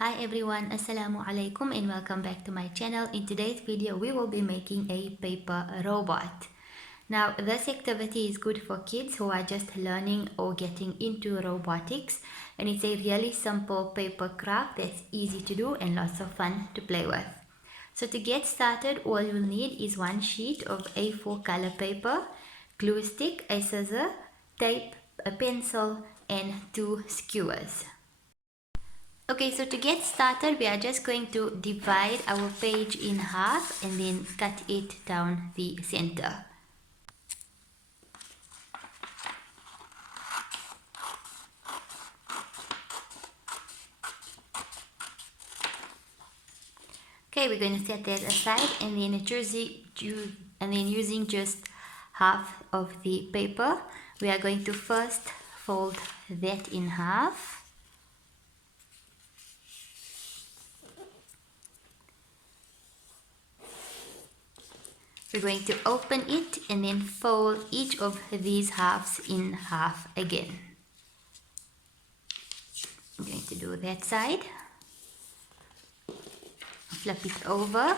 Hi everyone, Assalamu alaikum and welcome back to my channel. In today's video we will be making a paper robot. Now this activity is good for kids who are just learning or getting into robotics, and it's a really simple paper craft that's easy to do and lots of fun to play with. So to get started, all you'll need is one sheet of A4 color paper, glue stick, a scissor, tape, a pencil and 2 skewers. Okay, so to get started, we are just going to divide our page in half and then cut it down the center. Okay, we're going to set that aside and then using just half of the paper, we are going to first fold that in half. We're going to open it and then fold each of these halves in half again. I'm going to do that side. Flip it over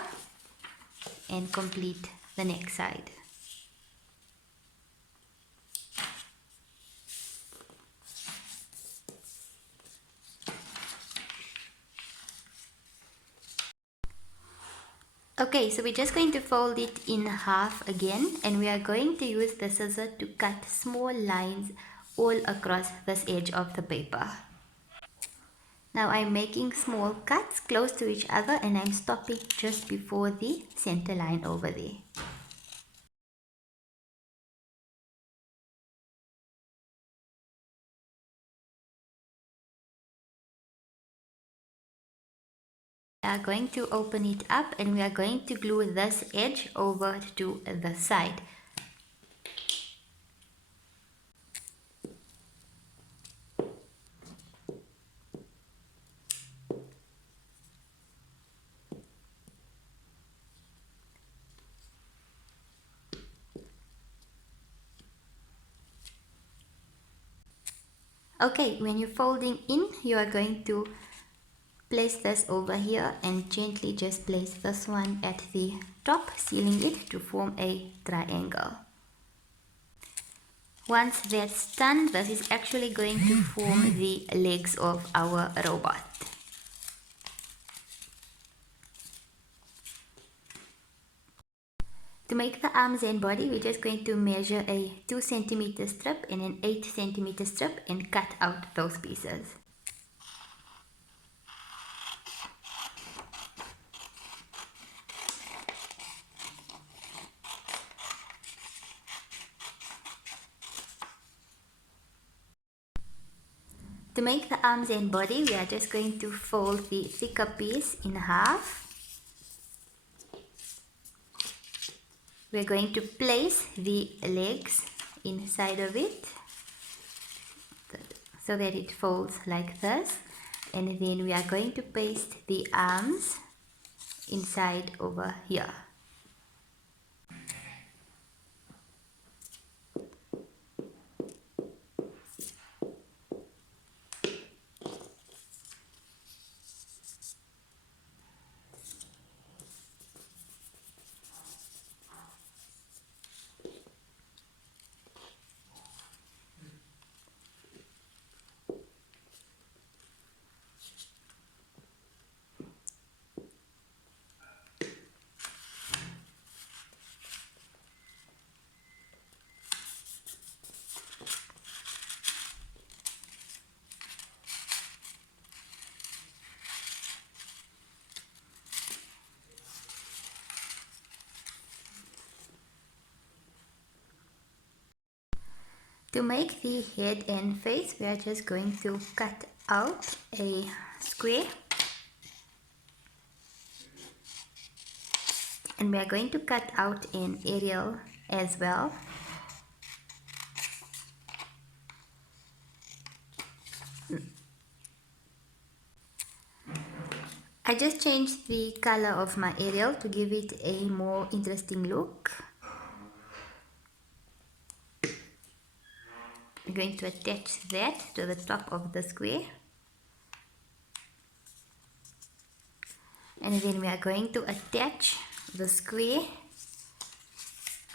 and complete the next side. Okay, so we're just going to fold it in half again, and we are going to use the scissor to cut small lines all across this edge of the paper. Now I'm making small cuts close to each other and I'm stopping just before the center line over there. We are going to open it up and we are going to glue this edge over to the side. Okay, when you're folding in, you are going to place this over here and gently just place this one at the top, sealing it to form a triangle. Once that's done, this is actually going to form the legs of our robot. To make the arms and body, we're just going to measure a 2 cm strip and an 8 cm strip and cut out those pieces. To make the arms and body, we are just going to fold the thicker piece in half. We're going to place the legs inside of it so that it folds like this, and then we are going to paste the arms inside over here. To make the head and face, we are just going to cut out a square, and we are going to cut out an aerial as well. I just changed the color of my aerial to give it a more interesting look. I'm going to attach that to the top of the square. And then we are going to attach the square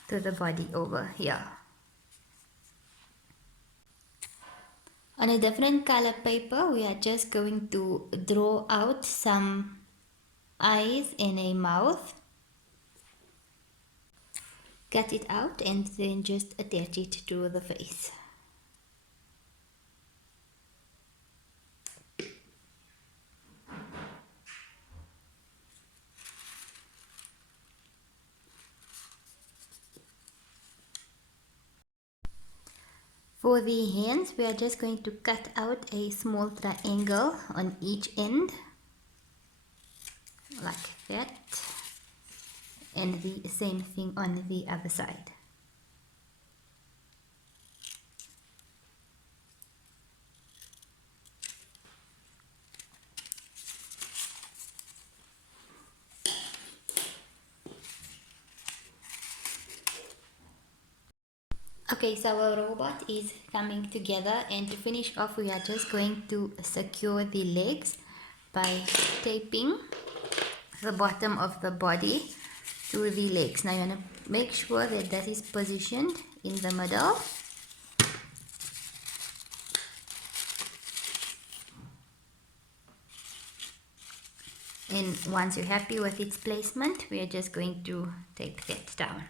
to the body over here. On a different color paper, we are just going to draw out some eyes and a mouth. Cut it out and then just attach it to the face. For the hands, we are just going to cut out a small triangle on each end, like that, and the same thing on the other side. Okay, so our robot is coming together, and to finish off we are just going to secure the legs by taping the bottom of the body to the legs. Now you want to make sure that that is positioned in the middle. And once you're happy with its placement, we are just going to take that down.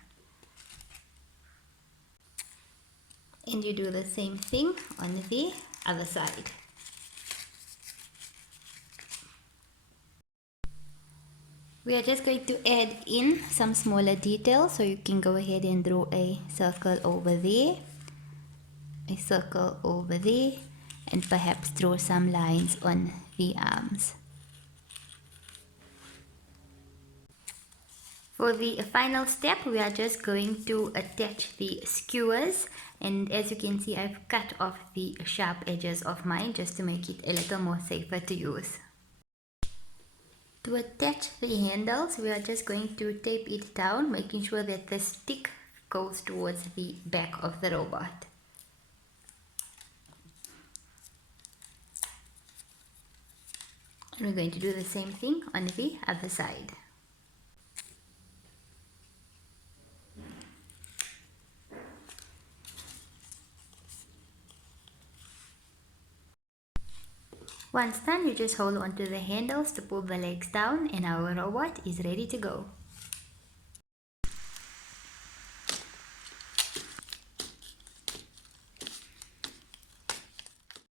And you do the same thing on the other side. We are just going to add in some smaller details, so you can go ahead and draw a circle over there, a circle over there, and perhaps draw some lines on the arms. For the final step, we are just going to attach the skewers, and as you can see, I've cut off the sharp edges of mine just to make it a little more safer to use. To attach the handles, we are just going to tape it down, making sure that the stick goes towards the back of the robot. And we're going to do the same thing on the other side. Once done, you just hold onto the handles to pull the legs down, and our robot is ready to go.